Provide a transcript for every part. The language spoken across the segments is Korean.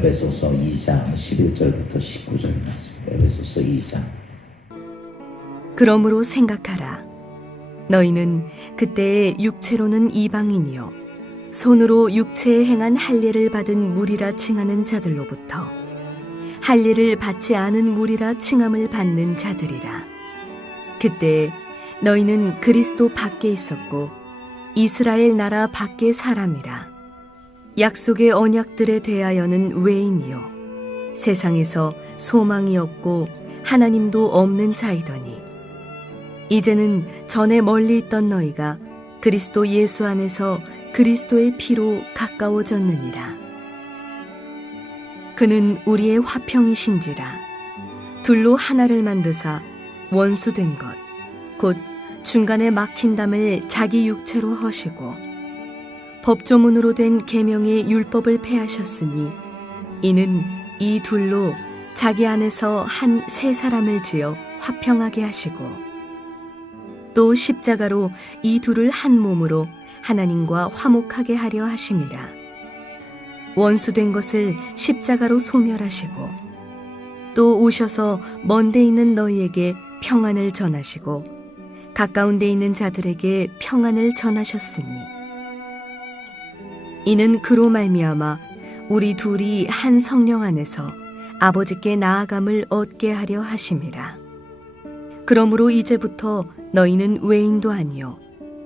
에베소서 2장 11절부터 19절 말씀입니다. 에베소서 2장. 그러므로 생각하라. 너희는 그때의 육체로는 이방인이요 손으로 육체에 행한 할례를 받은 무리라 칭하는 자들로부터 할례를 받지 않은 무리라 칭함을 받는 자들이라. 그때 너희는 그리스도 밖에 있었고 이스라엘 나라 밖의 사람이라. 약속의 언약들에 대하여는 외인이요 세상에서 소망이 없고 하나님도 없는 자이더니 이제는 전에 멀리 있던 너희가 그리스도 예수 안에서 그리스도의 피로 가까워졌느니라. 그는 우리의 화평이신지라. 둘로 하나를 만드사 원수된 것 곧 중간에 막힌 담을 자기 육체로 허시고 법조문으로 된 계명의 율법을 폐하셨으니 이는 이 둘로 자기 안에서 한 새 사람을 지어 화평하게 하시고 또 십자가로 이 둘을 한 몸으로 하나님과 화목하게 하려 하심이라. 원수된 것을 십자가로 소멸하시고 또 오셔서 먼 데 있는 너희에게 평안을 전하시고 가까운 데 있는 자들에게 평안을 전하셨으니 이는 그로 말미암아 우리 둘이 한 성령 안에서 아버지께 나아감을 얻게 하려 하심이라. 그러므로 이제부터 너희는 외인도 아니요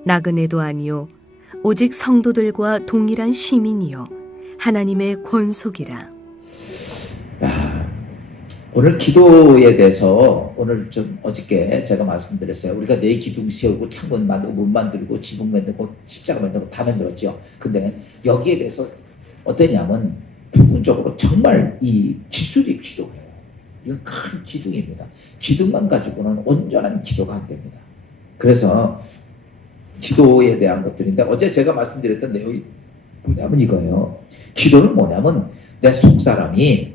나그네도 아니요 오직 성도들과 동일한 시민이요 하나님의 권속이라. 오늘 기도에 대해서 오늘 좀 어저께 제가 말씀드렸어요. 우리가 내 기둥 세우고 창문 만들고 문 만들고 지붕 만들고 십자가 만들고 다 만들었죠. 근데 여기에 대해서 어떠냐면 부분적으로 정말 이 기술이 필요해요. 이건 큰 기둥입니다. 기둥만 가지고는 온전한 기도가 안 됩니다. 그래서 기도에 대한 것들인데 어제 제가 말씀드렸던 내용이 뭐냐면 이거예요. 기도는 뭐냐면 내 속사람이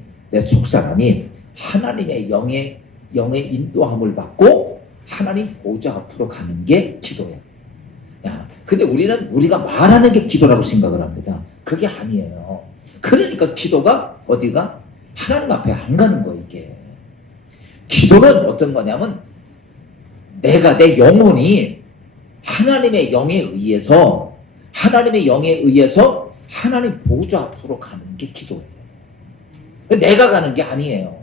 하나님의 영의 인도함을 받고 하나님 보좌 앞으로 가는 게 기도예요. 근데 우리가 말하는 게 기도라고 생각을 합니다. 그게 아니에요. 그러니까 기도가 어디가 하나님 앞에 안 가는 거 이게. 기도는 어떤 거냐면 내 영혼이 하나님의 영에 의해서 하나님 보좌 앞으로 가는 게 기도예요. 내가 가는 게 아니에요.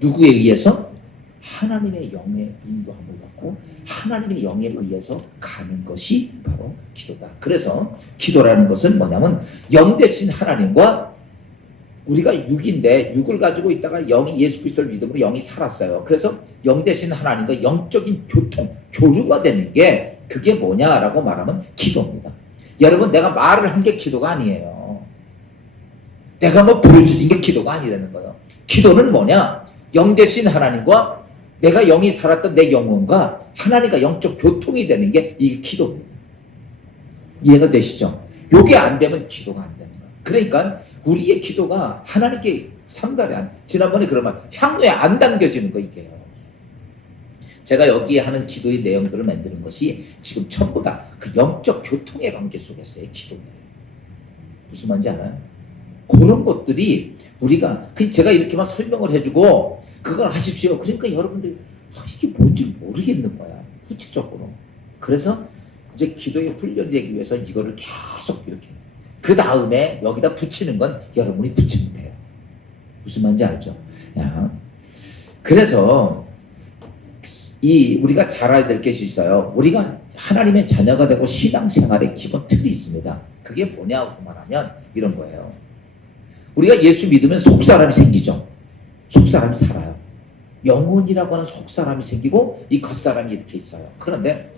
누구에 의해서? 하나님의 영의 인도함을 받고 하나님의 영에 의해서 가는 것이 바로 기도다. 그래서 기도라는 것은 뭐냐면 영 대신 하나님과 우리가 육을 가지고 있다가 영이 예수 그리스도를 믿음으로 영이 살았어요. 그래서 영 대신 하나님과 영적인 교류가 되는 게 그게 뭐냐라고 말하면 기도입니다. 여러분 내가 말을 한 게 기도가 아니에요. 내가 보여주신 게 기도가 아니라는 거예요. 기도는 뭐냐? 영 대신 하나님과 내가 영이 살았던 내 영혼과 하나님과 영적 교통이 되는 게 이게 기도입니다. 이해가 되시죠? 요게 안 되면 기도가 안 되는 거예요. 그러니까 우리의 기도가 하나님께 상달에 지난번에 그런 말 향로에 안 담겨지는 거 이게요. 제가 여기에 하는 기도의 내용들을 만드는 것이 지금 전부 다 그 영적 교통의 관계 속에서의 기도예요. 무슨 말인지 알아요? 그런 것들이 우리가 제가 이렇게만 설명을 해주고 그걸 하십시오. 그러니까 여러분들이 이게 뭔지 모르겠는 거야. 구체적으로. 그래서 이제 기도의 훈련이 되기 위해서 이거를 계속 이렇게 그 다음에 여기다 붙이는 건 여러분이 붙이면 돼요. 무슨 말인지 알죠? 그래서 우리가 잘 알아야 될 것이 있어요. 우리가 하나님의 자녀가 되고 신앙생활의 기본 틀이 있습니다. 그게 뭐냐고 말하면 이런 거예요. 우리가 예수 믿으면 속사람이 생기죠. 속사람이 살아요. 영혼이라고 하는 속사람이 생기고 이 겉사람이 이렇게 있어요. 그런데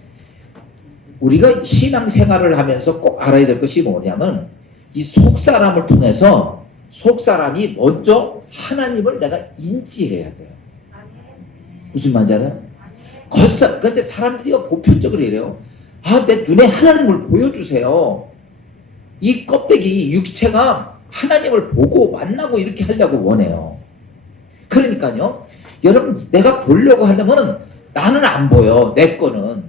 우리가 신앙생활을 하면서 꼭 알아야 될 것이 뭐냐면 이 속사람을 통해서 속사람이 먼저 하나님을 내가 인지해야 돼요. 무슨 말인지 알아요? 그런데 사람들이 보편적으로 이래요. 내 눈에 하나님을 보여주세요. 이 껍데기, 육체가 하나님을 보고 만나고 이렇게 하려고 원해요. 그러니까요. 여러분 내가 보려고 하려면 나는 안 보여. 내 거는.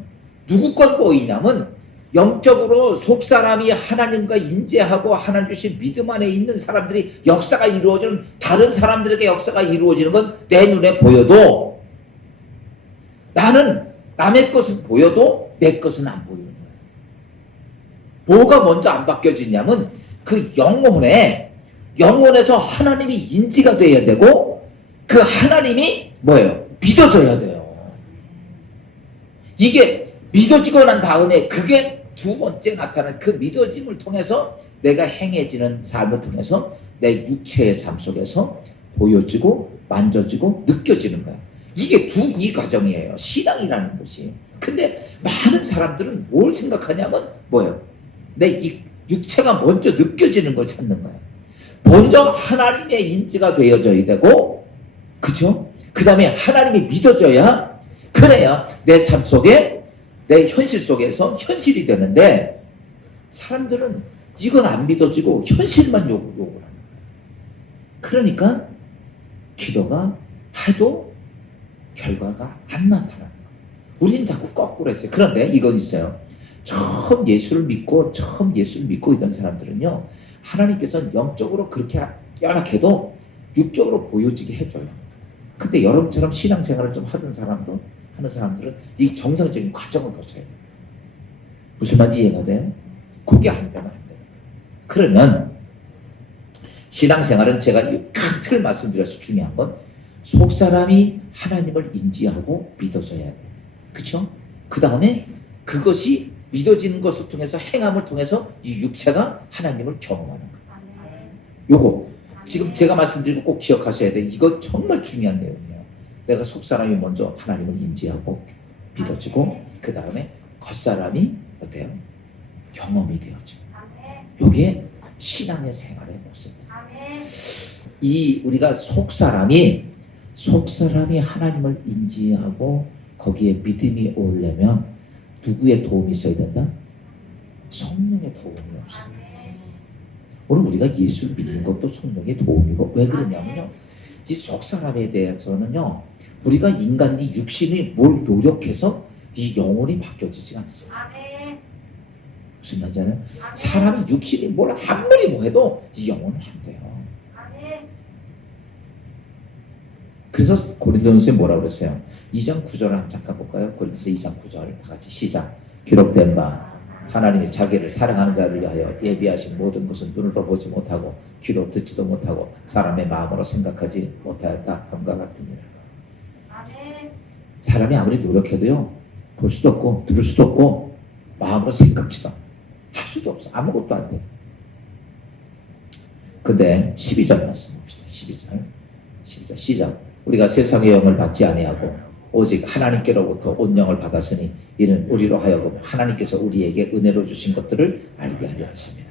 누구 건 보이냐면 영적으로 속사람이 하나님과 인재하고 하나님 주신 믿음 안에 있는 사람들이 역사가 이루어지는, 다른 사람들에게 역사가 이루어지는 건 내 눈에 보여도, 나는 남의 것은 보여도 내 것은 안 보이는 거예요. 뭐가 먼저 안 바뀌어지냐면 그 영혼에서 하나님이 인지가 돼야 되고, 그 하나님이 뭐예요? 믿어져야 돼요. 이게 믿어지고 난 다음에 그게 두 번째 나타나는 그 믿어짐을 통해서 내가 행해지는 삶을 통해서 내 육체의 삶 속에서 보여지고 만져지고 느껴지는 거야. 이게 이 과정이에요. 신앙이라는 것이. 근데 많은 사람들은 뭘 생각하냐면 뭐예요? 내 이 육체가 먼저 느껴지는 걸 찾는 거야. 먼저 하나님의 인지가 되어져야 되고, 그죠? 그 다음에 하나님이 믿어져야, 그래야 내 삶 속에, 내 현실 속에서 현실이 되는데, 사람들은 이건 안 믿어지고 현실만 요구를 하는 거야. 그러니까 기도가 해도 결과가 안 나타나는 거야. 우리는 자꾸 거꾸로 했어요. 그런데 이건 있어요. 처음 예수를 믿고 있던 사람들은요, 하나님께서는 영적으로 그렇게 연약해도 육적으로 보여지게 해줘요. 근데 여러분처럼 신앙생활을 좀 하는 사람들은 이 정상적인 과정을 거쳐야 돼요. 무슨 말인지 이해가 돼요? 그게 안 되면 안 돼요. 그러면 신앙생활은 제가 큰 틀 말씀드려서 중요한 건 속사람이 하나님을 인지하고 믿어져야 돼요. 그렇죠? 그 다음에 그것이 믿어지는 것을 통해서, 행함을 통해서 이 육체가 하나님을 경험하는 거예요. 요거 지금 제가 말씀드리고 꼭 기억하셔야 돼요. 이거 정말 중요한 내용이에요. 내가 속사람이 먼저 하나님을 인지하고 믿어지고, 그 다음에 겉사람이 어때요? 경험이 되어지고. 요게 신앙의 생활의 모습들. 이 우리가 속사람이 하나님을 인지하고 거기에 믿음이 오려면 누구의 도움이 있어야 된다? 성령의 도움이 없어요. 오늘 우리가 예수를 믿는 것도 성령의 도움이고, 왜 그러냐면요, 이 속사람에 대해서는요, 우리가 인간이 육신이 뭘 노력해서 이 영혼이 바뀌어지지 않습니다. 무슨 말인지 알아요? 사람이 육신이 뭘 아무리 뭐 해도 이 영혼은 안 돼요. 그래서 고린도전서에 뭐라고 그랬어요? 2장 9절을 한번 잠깐 볼까요? 고린도서 2장 9절 다 같이 시작. 기록된 바 하나님이 자기를 사랑하는 자를 위하여 예비하신 모든 것은 눈으로 보지 못하고 귀로 듣지도 못하고 사람의 마음으로 생각하지 못하였다 함과 같으니라. 사람이 아무리 노력해도요, 볼 수도 없고 들을 수도 없고 마음으로 생각지도 할 수도 없어. 아무것도 안 돼. 근데 12절 말씀 봅시다. 12절 시작. 우리가 세상의 영을 받지 아니하고 오직 하나님께로부터 온 영을 받았으니 이는 우리로 하여금 하나님께서 우리에게 은혜로 주신 것들을 알게 하려 하십니다.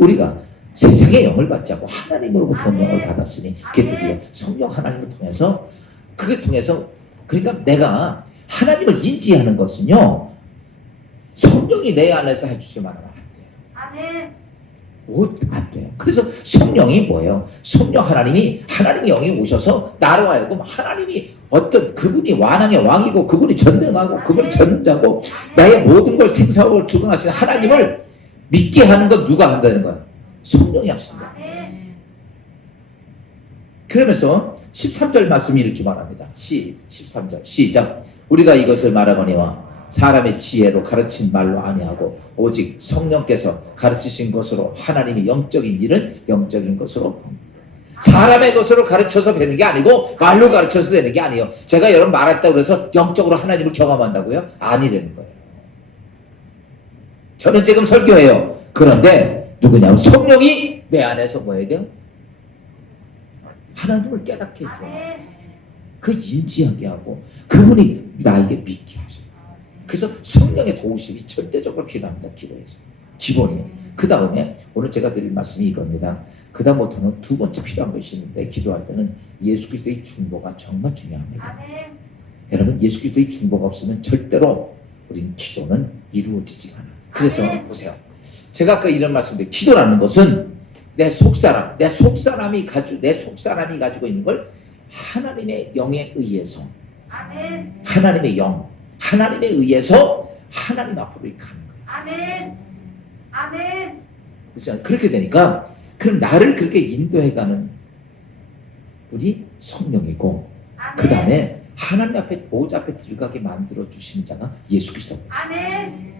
우리가 세상의 영을 받지 않고 하나님으로부터 온 영을 받았으니 그게 누구예요? 성령 하나님을 통해서, 그게 통해서, 그러니까 내가 하나님을 인지하는 것은요, 성령이 내 안에서 해주지만 안 돼요. 안 돼요. 그래서 성령이 뭐예요? 성령 하나님의 영이 오셔서 나로 하여금 하나님이 어떤, 그분이 완왕의 왕이고 그분이 전능하고 그분이 전자고 나의 모든 걸 생사하고 주관하시는 하나님을 믿게 하는 건 누가 한다는 거야? 성령이 하신다. 그러면서 13절 말씀이 이렇게 말합니다. 13절 시작. 우리가 이것을 말하거니와 사람의 지혜로 가르친 말로 아니하고 오직 성령께서 가르치신 것으로 하나님이 영적인 일은 영적인 것으로, 사람의 것으로 가르쳐서 되는 게 아니고 말로 가르쳐서 되는 게 아니에요. 제가 여러분 말했다고 해서 영적으로 하나님을 경험한다고요? 아니라는 거예요. 저는 지금 설교해요. 그런데 누구냐면 성령이 내 안에서 뭐 해야 돼요? 하나님을 깨닫게 해줘요. 그 인지하게 하고 그분이 나에게 믿게 하셔요. 그래서 성령의 도우심이 절대적으로 필요합니다. 기도에서. 기본이에요. 그 다음에 오늘 제가 드릴 말씀이 이겁니다. 그 다음부터는 두 번째 필요한 것이 있는데, 기도할 때는 예수 그리스도의 중보가 정말 중요합니다. 여러분, 예수 그리스도의 중보가 없으면 절대로 우린 기도는 이루어지지 않아요. 그래서 보세요. 제가 아까 이런 말씀드렸는데, 기도라는 것은 내 속사람이 가지고 있는 걸 하나님의 영에 의해서, 하나님의 영, 하나님에 의해서 하나님 앞으로 가는 거예요. 아멘. 아멘. 그렇죠? 그렇게 되니까 그럼 나를 그렇게 인도해가는 분이 성령이고 아멘. 그 다음에 하나님 앞에 보호자 앞에 들어가게 만들어 주신 자가 예수 그리스도. 아멘.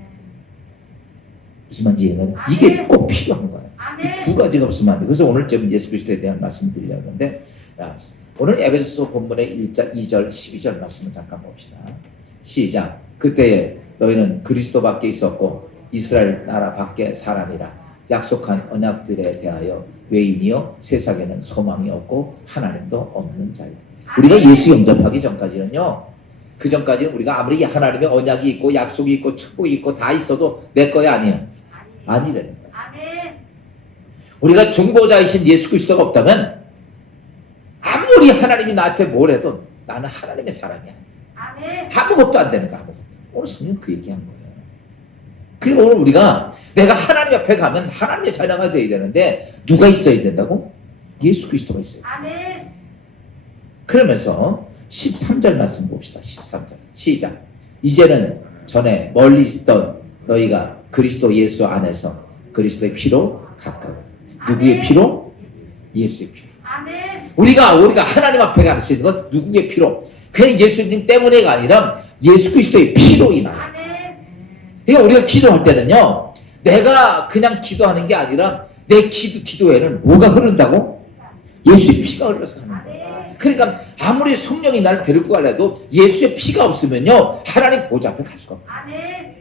무슨 말인지 이해가요? 아멘. 이게 꼭 필요한 거예요. 이 아멘. 두 가지가 없으면 안 돼. 그래서 오늘 좀 예수 그리스도에 대한 말씀을 드리려고 하는데 오늘 에베소서 본문의 1장 2절 12절 말씀을 잠깐 봅시다. 시작. 그때에 너희는 그리스도 밖에 있었고 이스라엘 나라 밖에 사람이라 약속한 언약들에 대하여 외인이요 세상에는 소망이 없고 하나님도 없는 자요. 우리가 예수 영접하기 전까지는요, 그 전까지는 우리가 아무리 하나님의 언약이 있고 약속이 있고 축복이 있고 다 있어도 내 거야 아니에요. 아니라는 거예요. 아멘. 우리가 중보자이신 예수 그리스도가 없다면 아무리 하나님이 나한테 뭘 해도 나는 하나님의 사람이야. 아멘. 아무것도 안 되는 거 아무것도. 오늘 성경 그 얘기한 거예요. 그리고 오늘 우리가 내가 하나님 앞에 가면 하나님의 자녀가 되어야 되는데 누가 있어야 된다고? 예수 그리스도가 있어야 돼. 아멘. 그러면서 13절 말씀 봅시다. 13절 시작. 이제는 전에 멀리 있던 너희가 그리스도 예수 안에서 그리스도의 피로 가까워. 누구의 피로? 예수의 피로. 아멘. 우리가 하나님 앞에 갈 수 있는 건 누구의 피로? 그냥 예수님 때문에가 아니라 예수 그리스도의 피로 인하여. 아멘. 그러니까 우리가 기도할 때는요, 내가 그냥 기도하는 게 아니라 내 기도에는 뭐가 흐른다고? 예수의 피가 흘러서 가는 거예요. 그러니까 아무리 성령이 나를 데리고 가려도 예수의 피가 없으면요, 하나님 보좌 앞에 갈 수가 없어요. 아멘.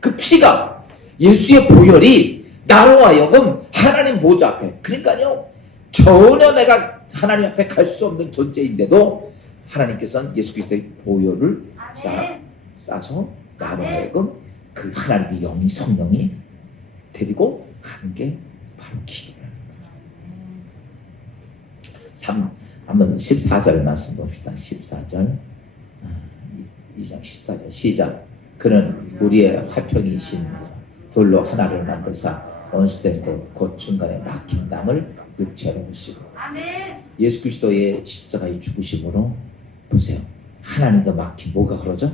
그 피가, 예수의 보혈이 나로 하여금 하나님 보좌 앞에, 그러니까요, 전혀 내가 하나님 앞에 갈 수 없는 존재인데도 하나님께서는 예수 그리스도의 보혈을 싸서 나로 하여금 그 하나님의 영이 성령이 데리고 가는 게 바로 기도라는 거죠. 한번 14절 말씀 봅시다. 14절 2장 14절 시작. 그는 우리의 화평이신 돌로 하나를 만드사 원수된 곧 중간에 막힌 담을 육체로 오시고. 아멘. 예수 그리스도의 십자가의 죽으심으로 보세요. 하나님과 막힌 뭐가 흐러져?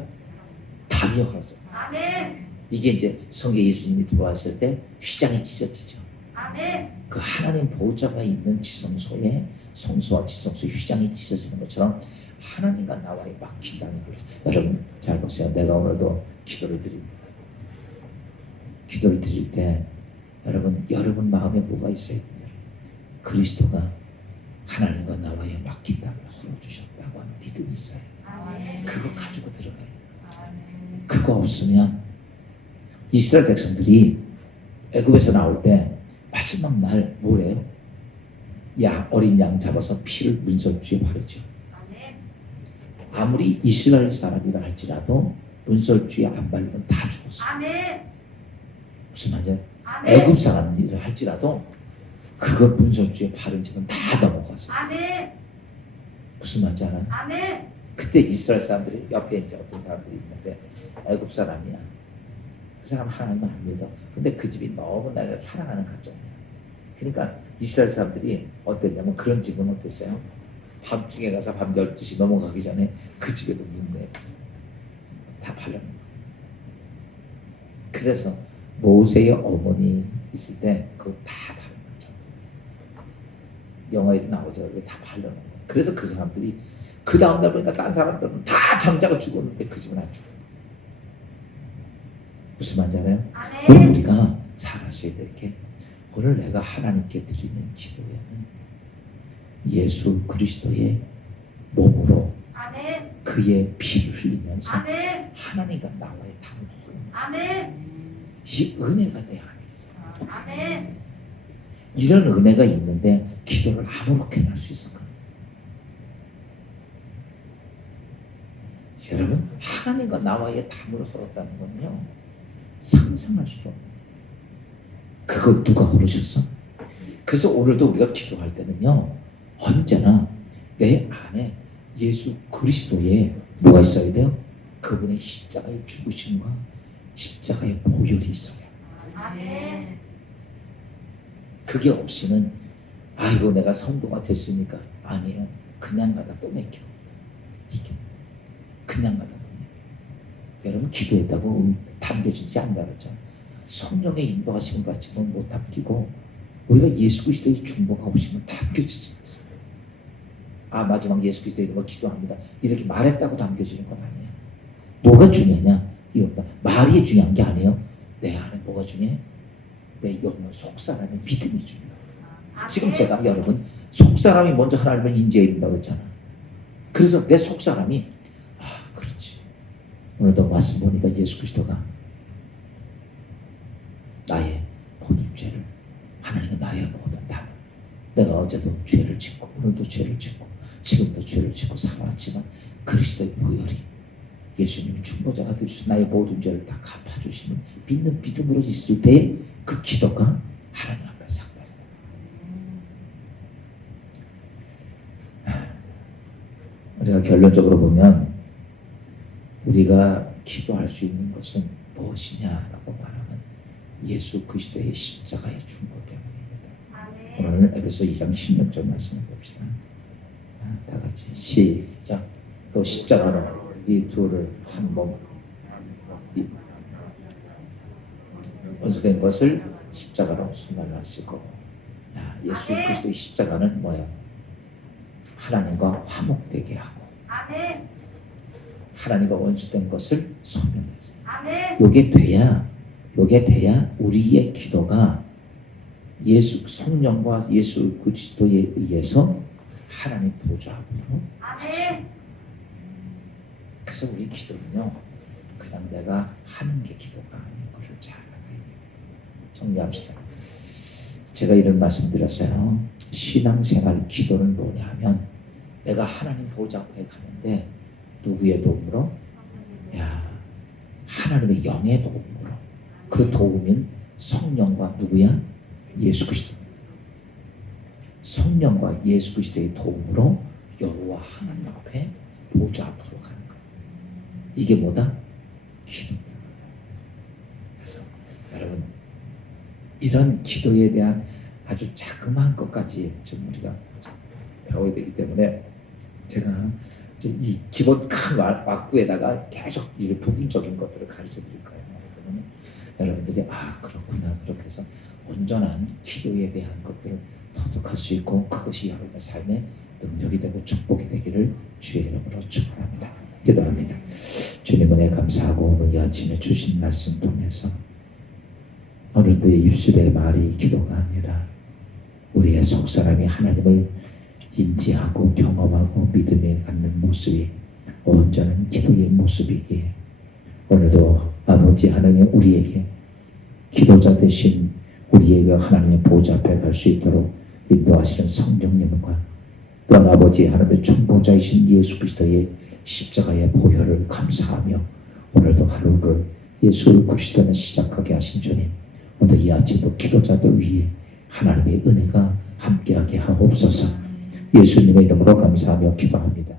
담이 흐러져. 아멘. 이게 이제 성경에 예수님이 들어왔을 때 휘장이 찢어지죠. 아멘. 그 하나님 보호자가 있는 지성소에 성소와 지성소의 휘장이 찢어지는 것처럼 하나님과 나와의 막힌 담이 흐러져. 여러분 잘 보세요. 내가 오늘도 기도를 드립니다. 기도를 드릴 때 여러분 마음에 뭐가 있어야 돼요? 그리스도가 하나님과 나와의 막힌 담을 흘러주셨다고 하는 믿음이 있어요. 아멘. 그거 가지고 들어가야 돼요. 아멘. 그거 없으면 이스라엘 백성들이 애굽에서 나올 때 마지막 날 뭐래요? 어린 양 잡아서 피를 문설주에 바르죠. 아멘. 아무리 이스라엘 사람이라 할지라도 문설주에 안 바르면 다 죽었어요. 아멘. 무슨 말이에요? 아멘. 애굽 사람이라 할지라도 그걸 문설주에 바른 적은 다 넘어갔어요. 아멘. 무슨 말인지 알아요? 아멘. 그때 이스라엘 사람들이 옆에 이제 어떤 사람들이 있는데 애굽 사람이야. 그 사람 하나님 안 믿어. 근데 그 집이 너무 내가 사랑하는 가정이야. 그러니까 이스라엘 사람들이 어땠냐면 그런 집은 어땠어요? 밤중에 가서 밤 12시 넘어가기 전에 그 집에도 문에 다 발라놓은 거야. 그래서 모세의 어머니 있을 때 그거 다 바른 거죠. 영화에도 나오죠. 다 발라놓은 거야. 그래서 그 사람들이 그 다음날 보니까 딴 사람들은 다 장자가 죽었는데 그 집은 안 죽어. 무슨 말인지 알아요? 오늘 우리가 잘 아셔야 될 게 오늘 내가 하나님께 드리는 기도에는 예수 그리스도의 몸으로 아멘. 그의 피를 흘리면서 아멘. 하나님과 나와의 담을 흐르는 아멘. 이 은혜가 내 안에 있어. 아멘. 이런 은혜가 있는데 기도를 아무렇게나 할 수 있을까? 여러분 하나님과 나와의 담을 흘렸다는 건요 상상할 수도 없는 거예요. 그걸 누가 고르셨어? 그래서 오늘도 우리가 기도할 때는요 언제나 내 안에 예수 그리스도의 뭐가 있어야 돼요? 그분의 십자가의 죽으심과 십자가의 보혈이 있어요. 아멘. 그게 없이는 아이고 내가 성도가 됐으니까 아니에요. 그냥 가다 또 맥혀. 이게 그냥 가다 또 맥혀. 여러분 기도했다고 담겨지지 않는다 그랬잖아요. 성령의 인도하심을 받지만 못 담기고 우리가 예수 그리스도의 중보가 오시면 담겨지지 않습니다. 아 마지막 예수 그리스도의 이름으로 기도합니다. 이렇게 말했다고 담겨지는 건 아니에요. 뭐가 중요하냐? 이겁니다. 말이 중요한 게 아니에요. 내 안에 뭐가 중요해? 내 영혼 속사람의 믿음이 중요해요. 지금 제가 여러분 속사람이 먼저 하나님을 인지해야 된다고 했잖아. 그래서 내 속사람이 그렇지. 오늘도 말씀 보니까 예수 그리스도가 나의 모든 죄를 하나님은 나의 모든 담. 내가 어제도 죄를 짓고 오늘도 죄를 짓고 지금도 죄를 짓고 살았지만 그리스도의 보혈이 예수님 중보자가 되셔서 나의 모든 죄를 다 갚아주시는 믿는 믿음으로 있을 때 그 기도가 하나님 앞에 상달이다. 우리가 결론적으로 보면 우리가 기도할 수 있는 것은 무엇이냐라고 말하면 예수 그리스도의 십자가의 중보 때문입니다. 오늘 에베소 2장 16절 말씀을 봅시다. 다 같이 시작. 또 십자가로 이 둘을 한 몸 원수된 것을 십자가로 소멸하시고 예수 그리스도의 십자가는 뭐예요? 하나님과 화목되게 하고 하나님과 원수된 것을 소멸했어요. 요게 돼야 우리의 기도가 예수 성령과 예수 그리스도에 의해서 하나님 보좌 앞으로 가죠. 그래서 우리 기도는요 그냥 내가 하는 게 기도가 아닌 것을 잘 알아야 돼요. 정리합시다. 제가 이런 말씀 드렸어요. 신앙생활 기도는 뭐냐 하면 내가 하나님 보좌 앞에 가는데 누구의 도움으로? 하나님의 영의 도움으로. 그 도움은 성령과 누구야? 예수 그리스도. 성령과 예수 그리스도의 도움으로 여호와 하나님 앞에 보좌 앞으로 가는 거야. 이게 뭐다? 기도입니다. 그래서 여러분 이런 기도에 대한 아주 자그마한 것까지 좀 우리가 배워야 되기 때문에 제가 이제 이 기본 큰 왁구에다가 계속 이 부분적인 것들을 가르쳐 드릴 거예요. 그러면 여러분들이 그렇구나 그렇게 해서 온전한 기도에 대한 것들을 터득할 수 있고 그것이 여러분의 삶의 능력이 되고 축복이 되기를 주의 이름으로 축원합니다. 기도합니다. 주님 은혜 감사하고 오늘 이 아침에 주신 말씀 통해서 오늘 내 입술의 말이 기도가 아니라 우리의 속사람이 하나님을 인지하고 경험하고 믿음에 갖는 모습이 온전한 기도의 모습이기에 오늘도 아버지 하나님 우리에게 기도자 되신 우리에게 하나님의 보좌 앞에 갈 수 있도록 인도하시는 성령님과 또한 아버지 하나님의 중보자이신 예수 그리스도의 십자가의 보혈을 감사하며 오늘도 하루를 예수 그리스도는 시작하게 하신 주님 오늘 이 아침도 기도자들 위해 하나님의 은혜가 함께하게 하옵소서. 예수님의 이름으로 감사하며 기도합니다.